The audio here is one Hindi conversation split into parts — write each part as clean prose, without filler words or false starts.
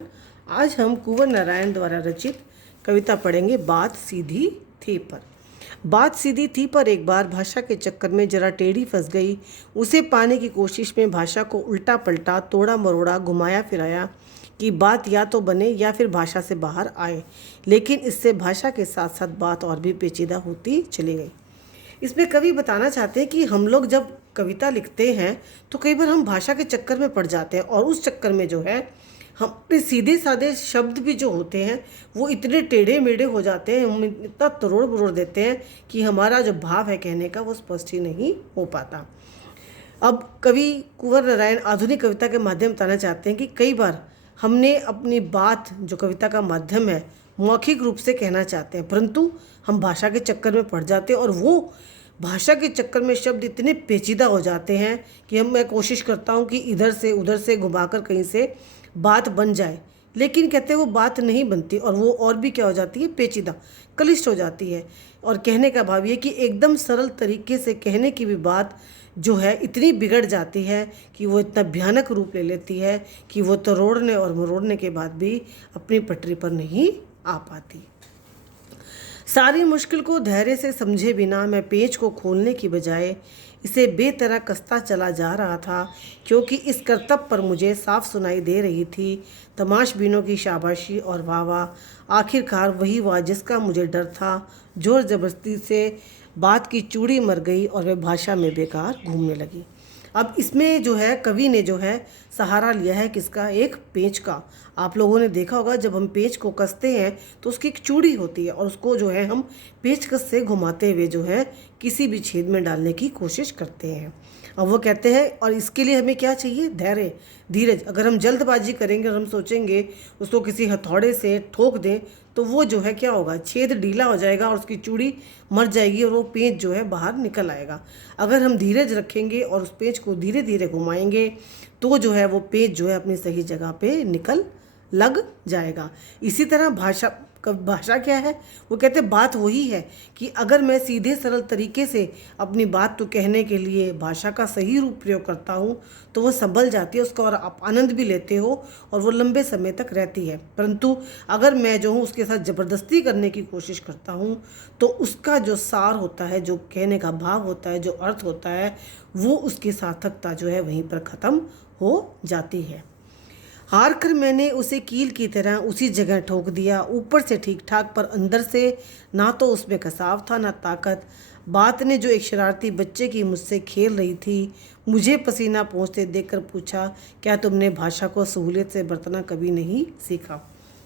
आज हम कुंवर नारायण द्वारा रचित कविता पढ़ेंगे बात सीधी थी पर। बात सीधी थी पर एक बार भाषा के चक्कर में जरा टेढ़ी फंस गई। उसे पाने की कोशिश में भाषा को उल्टा पलटा तोड़ा मरोड़ा घुमाया फिराया कि बात या तो बने या फिर भाषा से बाहर आए, लेकिन इससे भाषा के साथ साथ बात और भी पेचीदा होती चली गई। इसमें कवि बताना चाहते हैं कि हम लोग जब कविता लिखते हैं तो कई बार हम भाषा के चक्कर में पड़ जाते हैं और उस चक्कर में जो है हम अपने सीधे साधे शब्द भी जो होते हैं वो इतने टेढ़े मेढ़े हो जाते हैं, हम इतना तरोड़ मरोड़ देते हैं कि हमारा जो भाव है कहने का वो स्पष्ट ही नहीं हो पाता। अब कवि कुंवर नारायण आधुनिक कविता के माध्यम बताना चाहते हैं कि कई बार हमने अपनी बात जो कविता का माध्यम है मौखिक रूप से कहना चाहते हैं, परंतु हम भाषा के चक्कर में पड़ जाते हैं और वो भाषा के चक्कर में शब्द इतने पेचीदा हो जाते हैं कि मैं कोशिश करता हूँ कि इधर से उधर से घुमाकर कहीं से बात बन जाए, लेकिन कहते हैं वो बात नहीं बनती और वो और भी क्या हो जाती है, पेचीदा क्लिष्ट हो जाती है। और कहने का भाव ये कि एकदम सरल तरीके से कहने की भी बात जो है इतनी बिगड़ जाती है कि वो इतना भयानक रूप ले लेती है कि वो तरोड़ने और मरोड़ने के बाद भी अपनी पटरी पर नहीं आ पाती। सारी मुश्किल को धैर्य से समझे बिना मैं पेच को खोलने की बजाय इसे बेतरह कसता चला जा रहा था, क्योंकि इस करतब पर मुझे साफ सुनाई दे रही थी तमाशबीनों की शाबाशी और वाह वाह। आखिरकार वही हुआ जिसका मुझे डर था। जोर जबरदस्ती से बात की चूड़ी मर गई और वह भाषा में बेकार घूमने लगी। अब इसमें जो है कवि ने जो है सहारा लिया है किसका, एक पेंच का। आप लोगों ने देखा होगा जब हम पेंच को कसते हैं तो उसकी एक चूड़ी होती है और उसको जो है हम पेचकस से घुमाते हुए जो है किसी भी छेद में डालने की कोशिश करते हैं। अब वो कहते हैं और इसके लिए हमें क्या चाहिए, धैर्य धीरज। अगर हम जल्दबाजी करेंगे और हम सोचेंगे उसको किसी हथौड़े से ठोक दें तो वो जो है क्या होगा, छेद ढीला हो जाएगा और उसकी चूड़ी मर जाएगी और वो पेंच जो है बाहर निकल आएगा। अगर हम धीरज रखेंगे और उस पेंच को धीरे धीरे घुमाएंगे तो जो है वो पेंच जो है अपनी सही जगह पे निकल लग जाएगा। इसी तरह भाषा क्या है, वो कहते हैं बात वही है कि अगर मैं सीधे सरल तरीके से अपनी बात तो कहने के लिए भाषा का सही रूप प्रयोग करता हूँ तो वो संभल जाती है, उसका और आप आनंद भी लेते हो और वो लंबे समय तक रहती है। परंतु अगर मैं जो हूँ उसके साथ ज़बरदस्ती करने की कोशिश करता हूँ तो उसका जो सार होता है, जो कहने का भाव होता है, जो अर्थ होता है, वो उसकी सार्थकता जो है वहीं पर ख़त्म हो जाती है। हार कर मैंने उसे कील की तरह उसी जगह ठोक दिया, ऊपर से ठीक ठाक पर अंदर से ना तो उसमें कसाव था ना ताकत। बात ने जो एक शरारती बच्चे की मुझसे खेल रही थी, मुझे पसीना पोंछते देखकर पूछा, क्या तुमने भाषा को सहूलियत से बरतना कभी नहीं सीखा।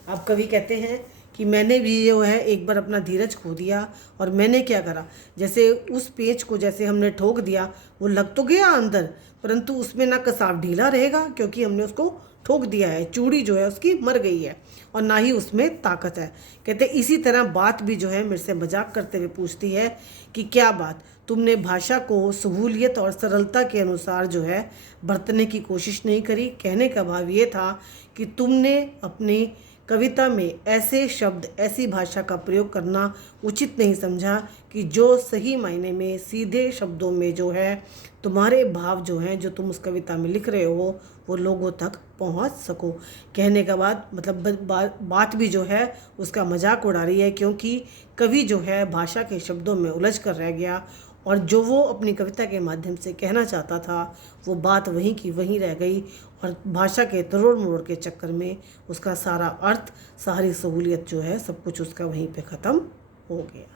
अब कवि कहते हैं कि मैंने भी जो है एक बार अपना धीरज खो दिया और मैंने क्या करा, जैसे उस पेच को जैसे हमने ठोक दिया वो लग तो गया अंदर, परंतु उसमें ना कसाव ढीला रहेगा क्योंकि हमने उसको ठोक दिया है, चूड़ी जो है उसकी मर गई है और ना ही उसमें ताकत है। कहते इसी तरह बात भी जो है मेरे से मजाक करते हुए पूछती है कि क्या बात, तुमने भाषा को सहूलियत और सरलता के अनुसार जो है बरतने की कोशिश नहीं करी। कहने का भाव ये था कि तुमने अपनी कविता में ऐसे शब्द, ऐसी भाषा का प्रयोग करना उचित नहीं समझा कि जो सही मायने में सीधे शब्दों में जो है तुम्हारे भाव जो हैं, जो तुम उस कविता में लिख रहे हो, वो लोगों तक पहुंच सको। कहने का बाद मतलब बात भी जो है उसका मजाक उड़ा रही है, क्योंकि कवि जो है भाषा के शब्दों में उलझ कर रह गया और जो वो अपनी कविता के माध्यम से कहना चाहता था वो बात वहीं की वहीं रह गई और भाषा के तरोड़ मरोड़ के चक्कर में उसका सारा अर्थ, सारी सहूलियत जो है सब कुछ उसका वहीं पे ख़त्म हो गया।